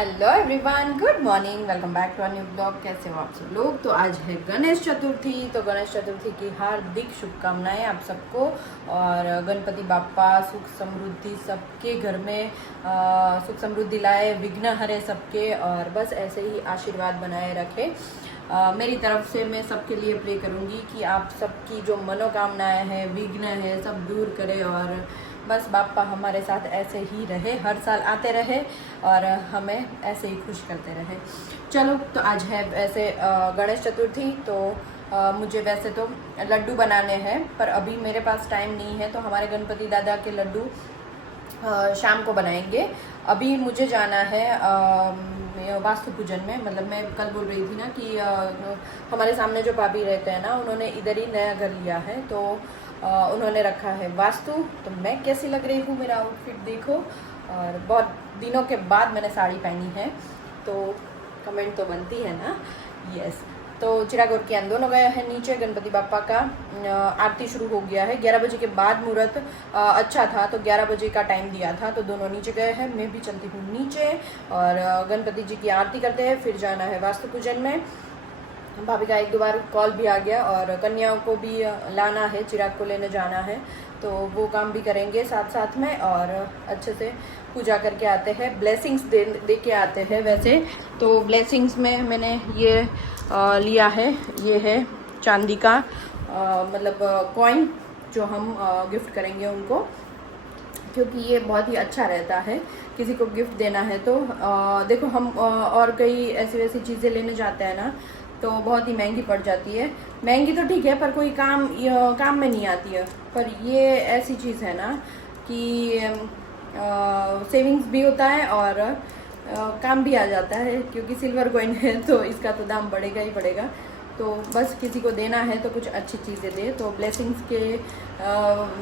Hello everyone, good morning, welcome back to a new blog. कैसे हो आप सब लोग। तो आज है गणेश चतुर्थी, तो गणेश चतुर्थी की हार्दिक शुभकामनाएं आप सबको। और गणपति बाप्पा सुख समृद्धि सबके घर में सुख समृद्धि लाए, विघ्न हरे सबके, और बस ऐसे ही आशीर्वाद बनाए रखे। मेरी तरफ से मैं सबके लिए प्रे करूँगी कि आप सबकी जो मनोकामनाएं हैं, विघ्न है, सब दूर करे, और बस बाप्पा हमारे साथ ऐसे ही रहे, हर साल आते रहे और हमें ऐसे ही खुश करते रहे। चलो, तो आज है वैसे गणेश चतुर्थी, तो मुझे वैसे तो लड्डू बनाने हैं, पर अभी मेरे पास टाइम नहीं है, तो हमारे गणपति दादा के लड्डू शाम को बनाएंगे। अभी मुझे जाना है वास्तु पूजन में। मतलब मैं कल बोल रही थी ना कि हमारे सामने जो भाभी रहते हैं ना, उन्होंने इधर ही नया घर लिया है, तो उन्होंने रखा है वास्तु। तो मैं कैसी लग रही हूँ, मेरा आउटफिट देखो, और बहुत दिनों के बाद मैंने साड़ी पहनी है, तो कमेंट तो बनती है ना। यस, तो चिराग और कियान दोनों गए हैं नीचे। गणपति बाप्पा का आरती शुरू हो गया है। 11 बजे के बाद मुहूर्त अच्छा था, तो 11 बजे का टाइम दिया था, तो दोनों नीचे गए हैं। मैं भी चलती हूँ नीचे और गणपति जी की आरती करते हैं, फिर जाना है वास्तु पूजन में। भाभी का एक दो बार कॉल भी आ गया, और कन्याओं को भी लाना है, चिराग को लेने जाना है, तो वो काम भी करेंगे साथ साथ में, और अच्छे से पूजा करके आते हैं, ब्लेसिंग्स दे के आते हैं। वैसे तो ब्लेसिंग्स में मैंने ये लिया है, ये है चांदी का मतलब कॉइन, जो हम गिफ्ट करेंगे उनको, क्योंकि ये बहुत ही अच्छा रहता है किसी को गिफ्ट देना है। तो देखो, हम और कई ऐसी वैसी चीज़ें लेने जाते हैं ना, तो बहुत ही महंगी पड़ जाती है। महंगी तो ठीक है, पर कोई काम में नहीं आती है। पर ये ऐसी चीज़ है ना कि सेविंग्स भी होता है और काम भी आ जाता है, क्योंकि सिल्वर कॉइन है तो इसका तो दाम बढ़ेगा ही बढ़ेगा। तो बस किसी को देना है तो कुछ अच्छी चीज़ें दे, तो ब्लेसिंग्स के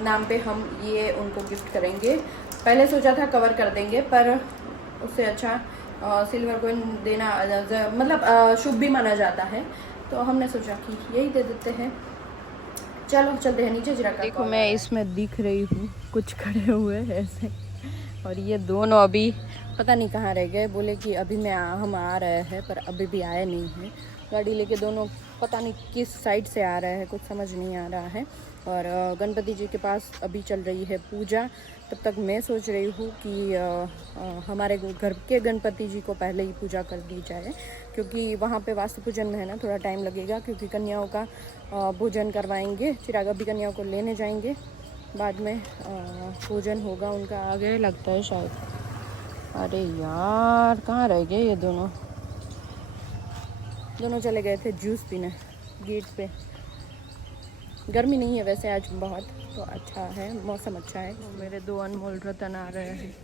नाम पे हम ये उनको गिफ्ट करेंगे। पहले सोचा था कवर कर देंगे, पर उससे अच्छा सिल्वर कॉइन देना मतलब शुभ भी माना जाता है, तो हमने सोचा कि यही दे देते हैं। चलो चलते हैं नीचे। जरा देखो, मैं इसमें दिख रही हूँ, कुछ खड़े हुए ऐसे, और ये दोनों अभी पता नहीं कहाँ रह गए। बोले कि अभी हम आ रहे हैं, पर अभी भी आए नहीं हैं। गाड़ी लेके दोनों पता नहीं किस साइड से आ रहे हैं, कुछ समझ नहीं आ रहा है। और गणपति जी के पास अभी चल रही है पूजा। तब तक मैं सोच रही हूँ कि हमारे घर के गणपति जी को पहले ही पूजा कर दी जाए, क्योंकि वहाँ पे वास्तु पूजन में है ना, थोड़ा टाइम लगेगा, क्योंकि कन्याओं का भोजन करवाएंगे। चिराग अभी कन्याओं को लेने जाएंगे, बाद में भोजन होगा उनका, आगे लगता है शायद। अरे यार, कहाँ रह गए ये दोनों चले गए थे जूस पीने गेट पे। गर्मी नहीं है वैसे आज बहुत, तो अच्छा है, मौसम अच्छा है। तो मेरे दो अनमोल रतन आ रहे हैं।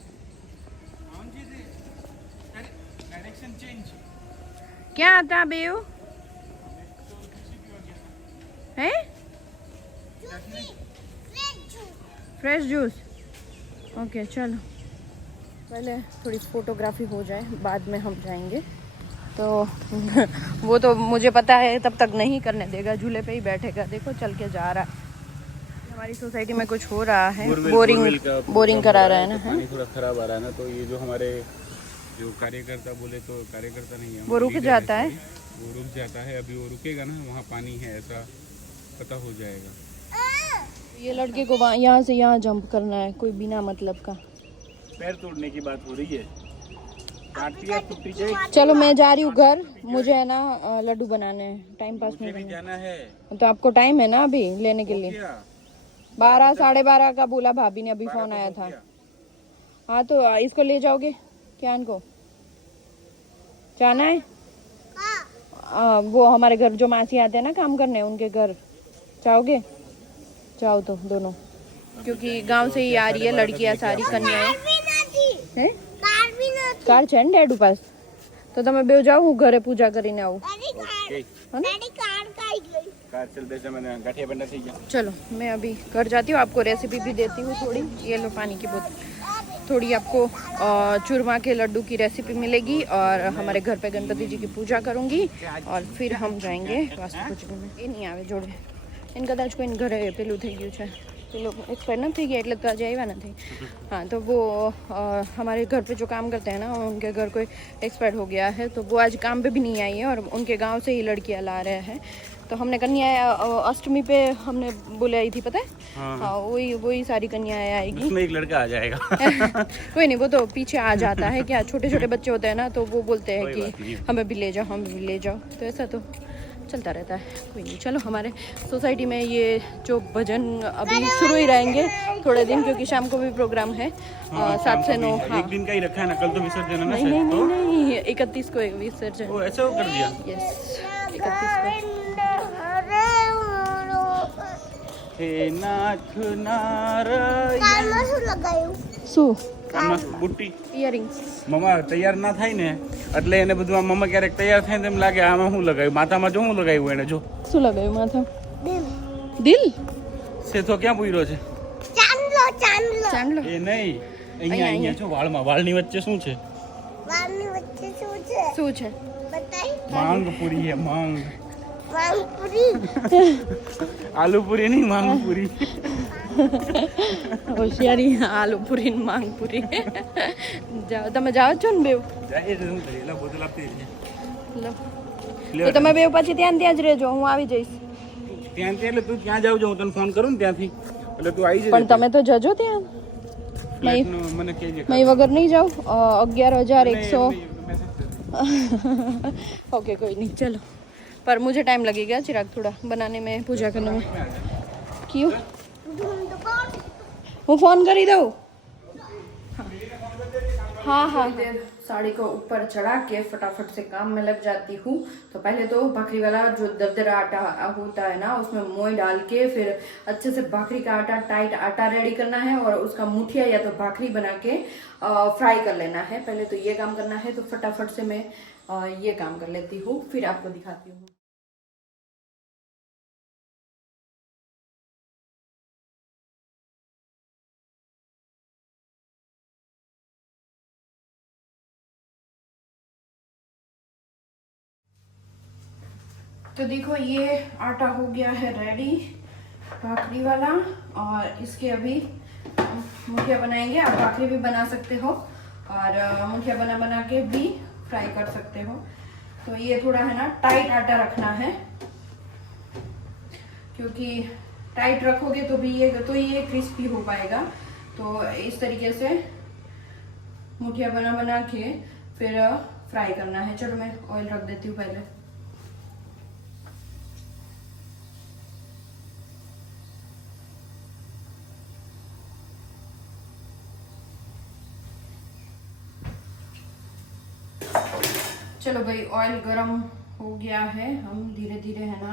क्या आता बेऊ है? Fresh juice. ओके, चलो पहले थोड़ी फोटोग्राफी हो जाए, बाद में हम जाएंगे। तो वो तो मुझे पता है तब तक नहीं करने देगा, झूले पे ही बैठेगा। देखो चल के जा रहा है। हमारी सोसाइटी में कुछ हो रहा है, बोरिंग करा रहा है ना, पानी थोड़ा खराब आ रहा है ना, तो ये जो हमारे जो कार्यकर्ता, बोले तो कार्यकर्ता नहीं है, वो रुक जाता है, वो रुक जाता है। अभी वो रुकेगा ना, वहाँ पानी है ऐसा पता हो जाएगा। ये लड़के को यहाँ से यहाँ जंप करना है, कोई बिना मतलब का। पैर तोड़ने की बात हो रही है। चलो मैं जा रही हूँ घर, मुझे है ना लड्डू बनाने हैं, टाइम पास नहीं करना जाना है। तो आपको टाइम है ना अभी लेने के लिए? 12 साढ़े 12 का बोला भाभी ने, अभी फोन आया था। हाँ, तो इसको ले जाओगे क्या? इनको जाना है वो हमारे घर जो मासी आते हैं ना काम करने, उनके घर जाओगे? जाओ तो दोनों, क्योंकि गांव से ही आ रही है लड़कियां सारी, कन्याएं हैं। कार છે ને ડેડુ પાસ, તો તમે બેવ જાઓ, હું ઘરે પૂજા કરીને આવું। चलो मैं अभी घर जाती हूँ, आपको रेसिपी भी देती हूँ थोड़ी। ये लो पानी की बोतल, थोड़ी आपको चूरमा के लड्डू की रेसिपी मिलेगी, और हमारे घर पे गणपति जी की पूजा करूँगी, और फिर हम जाएंगे वास्तु पूजन में। ये नहीं आवे जोड़े, इन कदाच कोई घरे पेलू થઈ ગયું છે। लोग एक्सपायर न थी गया એટલે તો આજે આવ્યા નથી हाँ तो वो हमारे घर पे जो काम करते हैं ना उनके घर कोई एक्सपायर हो गया है तो वो आज काम पे भी नहीं आई है और उनके गांव से ही लड़कियां ला रहे हैं तो हमने कन्या अष्टमी पे हमने बुलाई थी पता है हाँ वही सारी कन्याएं आएगी उसमें एक लड़का आ जाएगा कोई नहीं वो तो पीछे आ जाता है क्या छोटे छोटे बच्चे होते हैं ना तो वो बोलते हैं कि हमें भी ले जाओ हमें भी ले जाओ तो ऐसा तो चलता रहता है कोई नहीं चलो हमारे सोसाइटी में ये जो भजन अभी शुरू ही रहेंगे थोड़े दिन क्योंकि शाम को भी प्रोग्राम है 7 से 9 हाँ एक दिन का ही रखा है ना कल तो विसर्जन है ना नहीं नहीं नहीं नहीं 31 को विसर्जन वो ऐसा कर दिया यस 31 को હે નાથ નારાયણ શું કાનમાં બુટ્ટી ઇયરિંગ્સ મમ્મા તૈયાર ના થાય ને એટલે એને બધું આ મમ્મા ક્યારેક તૈયાર થાય ને એમ લાગે આમાં શું લગાવ્યું માથામાં જો શું લગાવ્યું એને જો શું લગાવ્યું માથા દિલ સેથો ક્યાં પૂર્યો છે ચાંદલો એ નહીં અહીંયા અહીંયા જો વાળમાં વાળની વચ્ચે શું છે શું છે માંગ પૂરી હે માંગ આલુ પૂરી નહીં માંગ પૂરી હોશિયારી આલુ પૂરી ને માંગ પૂરી જાઓ તમે જાઓ છો ને બેવ જાય છે શું કરી એલા બોતલ આપતી રહે લો તો તમે બેવ પછી ત્યાં જ રહેજો હું આવી જઈશ ત્યાં એટલે તું ત્યાં જાવ જો હું તને ફોન કરું ને ત્યાંથી એટલે તું આવી જજે પણ તમે તો જજો ત્યાં ફ્લેટનો મને કહેજે मैं वगैरह नहीं जाऊँ 11,100 ओके कोई नहीं चलो पर मुझे टाइम लगेगा चिराग थोड़ा बनाने में पूजा करने में क्यों वो फ़ोन कर ही दो हाँ हाँ साड़ी को ऊपर चढ़ा के फटाफट से काम में लग जाती हूँ तो पहले तो भाखरी वाला जो दरदरा आटा होता है ना उसमें मोई डाल के फिर अच्छे से भाखरी का आटा टाइट आटा रेडी करना है और उसका मुठिया या तो भाखरी बना के फ्राई कर लेना है पहले तो ये काम करना है तो फटाफट से मैं ये काम कर लेती हूँ फिर आपको दिखाती हूँ तो देखो ये आटा हो गया है रेडी भाखरी वाला और इसके अभी मुठिया बनाएंगे आप भाखरी भी बना सकते हो और मुठिया बना के भी फ्राई कर सकते हो तो ये थोड़ा है ना टाइट आटा रखना है क्योंकि टाइट रखोगे तो भी ये क्रिस्पी हो पाएगा तो इस तरीके से मुठिया बना के फिर फ्राई करना है चलो मैं ऑयल रख देती हूँ पहले चलो भाई ऑयल गरम हो गया है हम धीरे धीरे है ना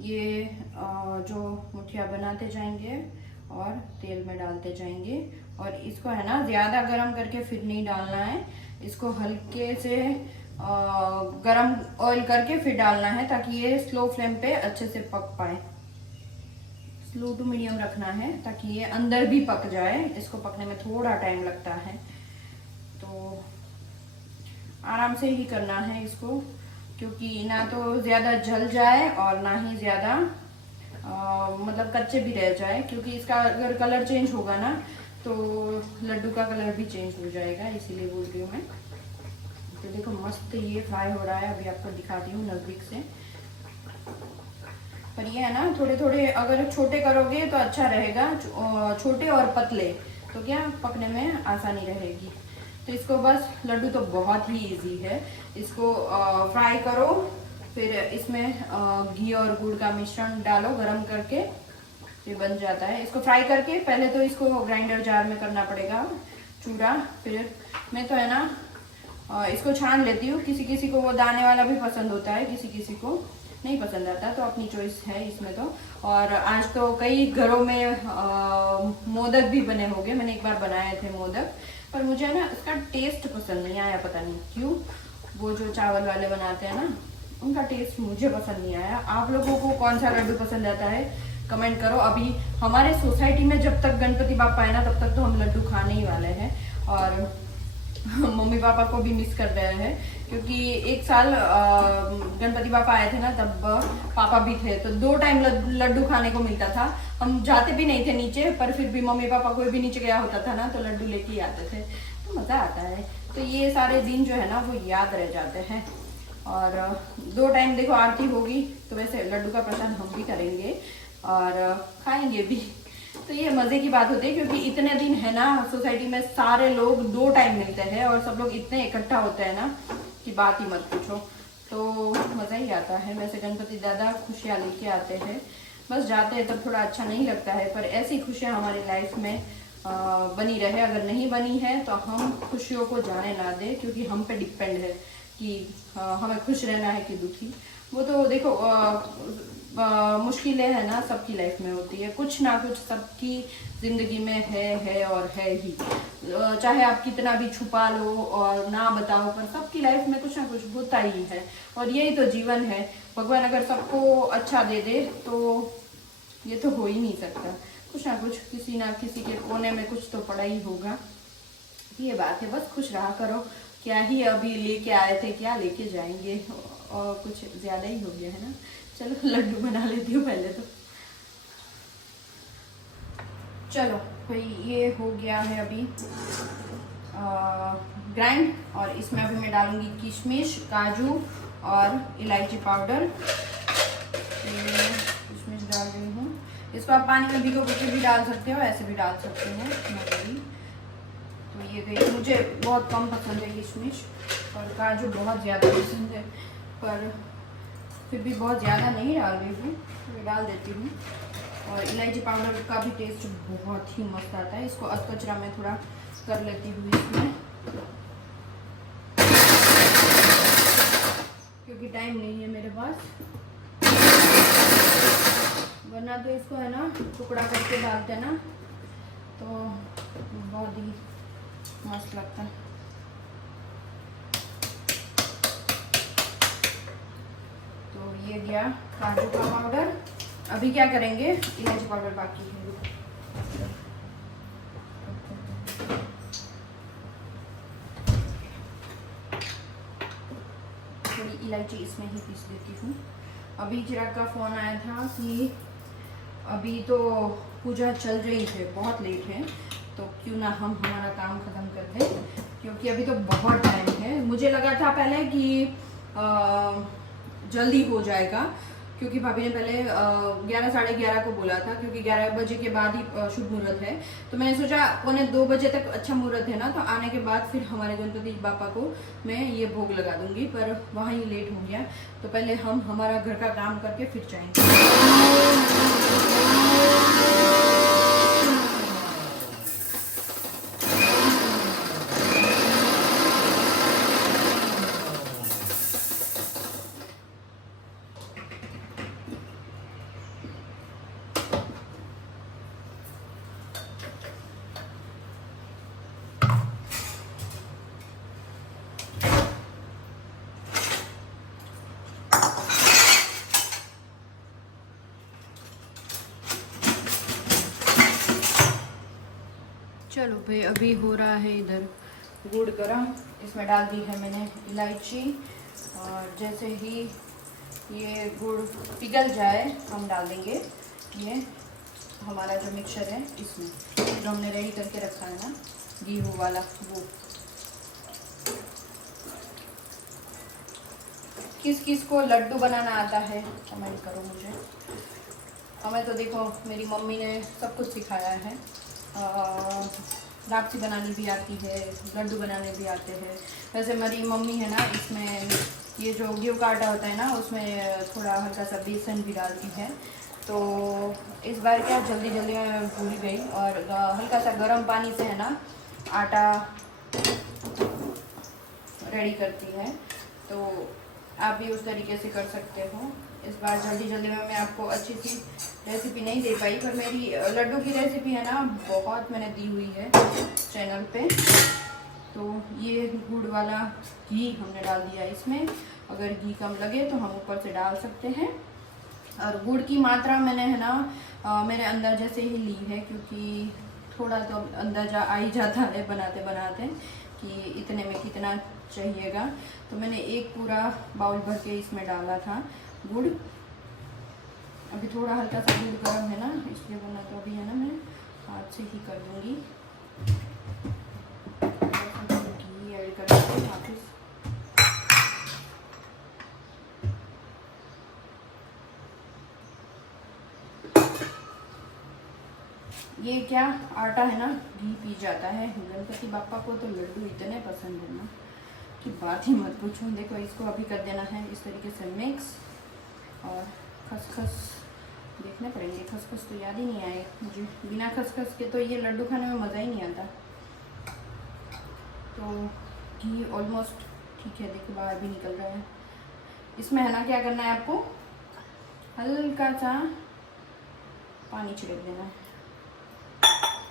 ये जो मुठिया बनाते जाएंगे और तेल में डालते जाएंगे और इसको है ना ज़्यादा गरम करके फिर नहीं डालना है इसको हल्के से गरम ऑयल करके फिर डालना है ताकि ये स्लो फ्लेम पे अच्छे से पक पाए स्लो टू मीडियम रखना है ताकि ये अंदर भी पक जाए इसको पकने में थोड़ा टाइम लगता है तो आराम से ही करना है इसको क्योंकि ना तो ज़्यादा जल जाए और ना ही ज़्यादा मतलब कच्चे भी रह जाए क्योंकि इसका अगर कलर चेंज होगा ना तो लड्डू का कलर भी चेंज हो जाएगा इसीलिए बोल रही हूँ मैं तो देखो मस्त ये फ्राई हो रहा है अभी आपको दिखाती हूँ नज़दीक से पर ये है ना थोड़े थोड़े अगर छोटे करोगे तो अच्छा रहेगा छोटे और पतले तो क्या पकने में आसानी रहेगी तो इसको बस लड्डू तो बहुत ही इजी है इसको फ्राई करो फिर इसमें घी और गुड़ का मिश्रण डालो गरम करके ये बन जाता है इसको फ्राई करके पहले तो इसको ग्राइंडर जार में करना पड़ेगा चूड़ा फिर मैं तो है ना इसको छान लेती हूँ किसी किसी को वो दाने वाला भी पसंद होता है किसी किसी को नहीं पसंद आता तो अपनी चॉइस है इसमें तो और आज तो कई घरों में मोदक भी बने होंगे मैंने एक बार बनाए थे मोदक पर मुझे ना इसका टेस्ट पसंद नहीं आया पता नहीं क्यों वो जो चावल वाले बनाते हैं ना उनका टेस्ट मुझे पसंद नहीं आया आप लोगों को कौन सा लड्डू पसंद आता है कमेंट करो अभी हमारे सोसाइटी में जब तक गणपति बापा है ना तब तक तो हम लड्डू खाने ही वाले हैं और मम्मी पापा को भी मिस कर रहे हैं, क्योंकि एक साल गणपति पापा आए थे ना, तब पापा भी थे, तो 2 टाइम लड्डू खाने को मिलता था। हम जाते भी नहीं थे नीचे, पर फिर भी मम्मी पापा कोई भी नीचे गया होता था ना तो लड्डू लेके ही आते थे, तो मज़ा आता है। तो ये सारे दिन जो है ना वो याद रह जाते हैं। और 2 टाइम देखो आरती होगी, तो वैसे लड्डू का प्रसाद हम भी करेंगे और खाएंगे भी। तो ये मज़े की बात होती है, क्योंकि इतने दिन है ना सोसाइटी में सारे लोग 2 टाइम मिलते हैं और सब लोग इतने इकट्ठा होते हैं ना कि बात ही मत पूछो, तो मज़ा ही आता है। वैसे गणपति दादा खुशियाँ लेके आते हैं, बस जाते हैं तब थोड़ा अच्छा नहीं लगता है, पर ऐसी खुशियाँ हमारी लाइफ में बनी रहे। अगर नहीं बनी है तो हम खुशियों को जाने ना दें, क्योंकि हम पे डिपेंड है कि हमें खुश रहना है कि दुखी। वो तो देखो मुश्किलें है ना सबकी लाइफ में होती है, कुछ ना कुछ सबकी जिंदगी में है और है ही। चाहे आप कितना भी छुपा लो और ना बताओ, पर सबकी लाइफ में कुछ ना कुछ होता ही है, और यही तो जीवन है। भगवान अगर सबको अच्छा दे दे तो ये तो हो ही नहीं सकता, कुछ ना कुछ किसी ना किसी के कोने में कुछ तो पड़ा ही होगा। ये बात है, बस खुश रहा करो। क्या ही अभी लेके आए थे, क्या लेके जाएंगे, और कुछ ज्यादा ही हो गया है ना। चलो लड्डू बना लेती हूँ पहले तो। चलो भाई, ये हो गया है अभी ग्राइंड, और इसमें अभी मैं डालूंगी किशमिश, काजू और इलायची पाउडर। किशमिश डाल रही हूँ, इसको आप पानी में भिगो के भी डाल सकते हो, ऐसे भी डाल सकते हो। तो ये गई, मुझे बहुत कम पसंद है किशमिश, और काजू बहुत ज़्यादा पसंद है, पर फिर भी बहुत ज़्यादा नहीं डाल रही हूँ, मैं डाल देती हूँ। और इलायची पाउडर का भी टेस्ट बहुत ही मस्त आता है। इसको अधकचरा में थोड़ा कर लेती हूँ इसमें, क्योंकि टाइम नहीं है मेरे पास, वरना तो इसको है ना टुकड़ा करके डालते हैं ना तो बहुत ही मस्त लगता है। तो ये गया काजू का पाउडर। अभी क्या करेंगे, इलायची पाउडर बाकी है, थोड़ी इलायची इसमें ही पीस देती हूँ। अभी चिराग का फोन आया था कि अभी तो पूजा चल रही है, बहुत लेट है, तो क्यों ना हम हमारा काम खत्म कर दें, क्योंकि अभी तो बहुत टाइम है। मुझे लगा था पहले कि जल्दी हो जाएगा, क्योंकि भाभी ने पहले 11 साढ़े 11 को बोला था, क्योंकि 11 बजे के बाद ही शुभ मुहूर्त है। तो मैंने सोचा 1:45 बजे तक अच्छा मुहूर्त है ना, तो आने के बाद फिर हमारे गणपति बापा को मैं ये भोग लगा दूंगी, पर वहाँ ही लेट हो गया। तो पहले हम हमारा घर का काम करके फिर जाएंगे। चलो भाई, अभी हो रहा है इधर गुड़ गरम, इसमें डाल दी है मैंने इलायची, और जैसे ही ये गुड़ पिघल जाए हम डाल देंगे ये हमारा जो मिक्सचर है इसमें, जो हमने रेडी करके रखा है ना गेहूं वाला, वो। किस किस को लड्डू बनाना आता है कमेंट करो मुझे। हमें तो देखो मेरी मम्मी ने सब कुछ सिखाया है, लापसी बनानी भी आती है, लड्डू बनाने भी आते हैं। वैसे मेरी मम्मी है ना, इसमें ये जो गेहूं का आटा होता है ना, उसमें थोड़ा हल्का सा बेसन भी डालती है। तो इस बार क्या जल्दी जल्दी मैं भूल गई, और हल्का सा गर्म पानी से है ना आटा रेडी करती है, तो आप भी उस तरीके से कर सकते हो। इस बार जल्दी जल्दी में मैं आपको अच्छी सी रेसिपी नहीं दे पाई, पर मेरी लड्डू की रेसिपी है ना बहुत मैंने दी हुई है चैनल पे। तो ये गुड़ वाला घी हमने डाल दिया इसमें, अगर घी कम लगे तो हम ऊपर से डाल सकते हैं। और गुड़ की मात्रा मैंने है ना मेरे अंदर जैसे ही ली है, क्योंकि थोड़ा तो अंदाजा आ ही जाता है बनाते बनाते कि इतने में कितना चाहिएगा। तो मैंने एक पूरा बाउल भर के इसमें डाला था गुड़। अभी थोड़ा हल्का सा गुड़ गर्म है ना, इसलिए बना, तो अभी है ना मैं हाथ से ही कर दूँगी। घी ऐड कर दूँगी वापस। ये क्या आटा है ना, घी पी जाता है। गणपति बापा को तो लड्डू इतने पसंद है ना कि बात ही मत पूछो। देखो इसको अभी कर देना है इस तरीके से मिक्स। और खसखस देखने पड़ेंगे, खसखस तो याद ही नहीं आए मुझे। बिना खसखस के तो ये लड्डू खाने में मज़ा ही नहीं आता। तो घी ऑलमोस्ट ठीक है, देखो बाहर भी निकल रहा है। इसमें है ना क्या करना है आपको, हल्का सा पानी छिड़क देना है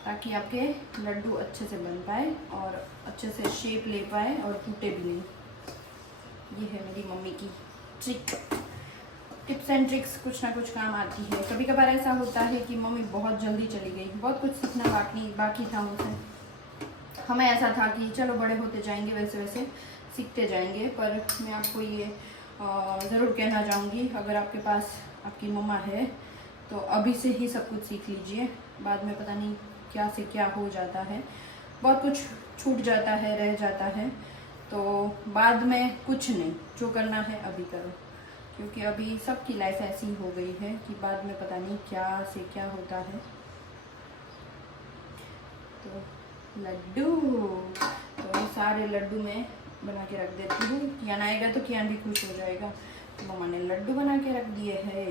ताकि आपके लड्डू अच्छे से बन पाए और अच्छे से शेप ले पाए और टूटे भी नहीं। ये है मेरी मम्मी की ट्रिक। टिप्स एंड ट्रिक्स कुछ ना कुछ काम आती है। कभी कभार ऐसा होता है कि मम्मी बहुत जल्दी चली गई, बहुत कुछ सीखना बाकी था मुझसे। हमें ऐसा था कि चलो बड़े होते जाएंगे, वैसे वैसे सीखते जाएंगे। पर मैं आपको ये ज़रूर कहना चाहूँगी, अगर आपके पास आपकी मम्मा है तो अभी से ही सब कुछ सीख लीजिए। बाद में पता नहीं क्या से क्या हो जाता है, बहुत कुछ छूट जाता है, रह जाता है। तो बाद में कुछ नहीं, जो करना है अभी करो, क्योंकि अभी सबकी लाइफ ऐसी हो गई है कि बाद में पता नहीं क्या से क्या होता है। तो लड्डू, तो सारे लड्डू मैं बना के रख देती हूँ। कियान आएगा तो कियान भी खुश हो जाएगा। तो मम्मा ने लड्डू बना के रख दिए है।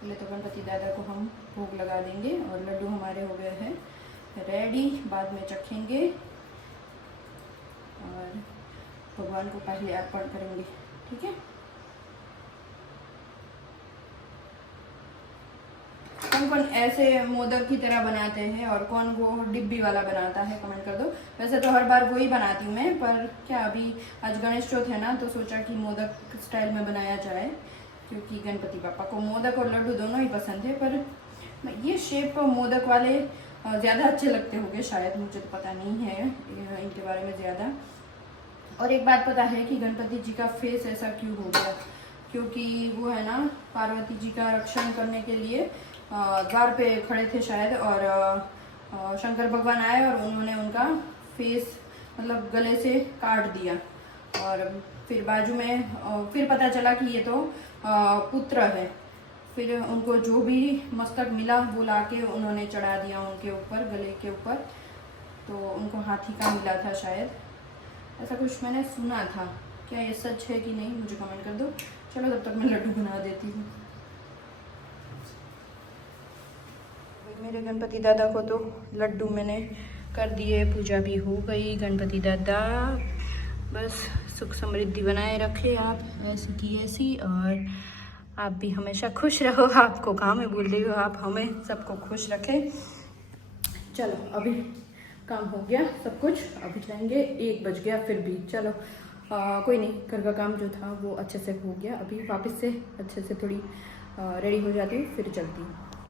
पहले तो गणपति दादा को हम भोग लगा देंगे और लड्डू हमारे हो गए हैं रेडी। बाद में चखेंगे और भगवान को पहले अर्पण करेंगे, ठीक है। कौन कौन ऐसे मोदक की तरह बनाते हैं और कौन वो डिब्बी वाला बनाता है, कमेंट कर दो। वैसे तो हर बार वही बनाती हूँ मैं, पर क्या अभी आज गणेश चौथ है ना, तो सोचा कि मोदक स्टाइल में बनाया जाए, क्योंकि गणपति पापा को मोदक और लड्डू दोनों ही पसंद है। पर ये शेप मोदक वाले ज़्यादा अच्छे लगते होंगे शायद, मुझे तो पता नहीं है इनके बारे में ज़्यादा। और एक बात पता है कि गणपति जी का फेस ऐसा क्यों हो गया, क्योंकि वो है ना पार्वती जी का रक्षण करने के लिए द्वार पे खड़े थे शायद, और शंकर भगवान आए और उन्होंने उनका फेस मतलब गले से काट दिया। और फिर बाजू में फिर पता चला कि ये तो पुत्र है। फिर उनको जो भी मस्तक मिला वो लाके उन्होंने चढ़ा दिया उनके ऊपर, गले के ऊपर। तो उनको हाथी का मिला था शायद, ऐसा कुछ मैंने सुना था। क्या ये सच है कि नहीं, मुझे कमेंट कर दो। चलो तब तक मैं लड्डू बना देती हूँ। मेरे गणपति दादा को तो लड्डू मैंने कर दिए, पूजा भी हो गई। गणपति दादा बस सुख समृद्धि बनाए रखे आप, ऐसी की ऐसी, और आप भी हमेशा खुश रहो। आपको कहाँ मैं बोल रही हूँ, आप हमें सबको खुश रखें। चलो अभी काम हो गया सब कुछ, अभी जाएंगे, 1 बज गया फिर भी। चलो कोई नहीं, घर का काम जो था वो अच्छे से हो गया। अभी वापस से अच्छे से थोड़ी रेडी हो जाती हूँ, फिर चलती हूँ।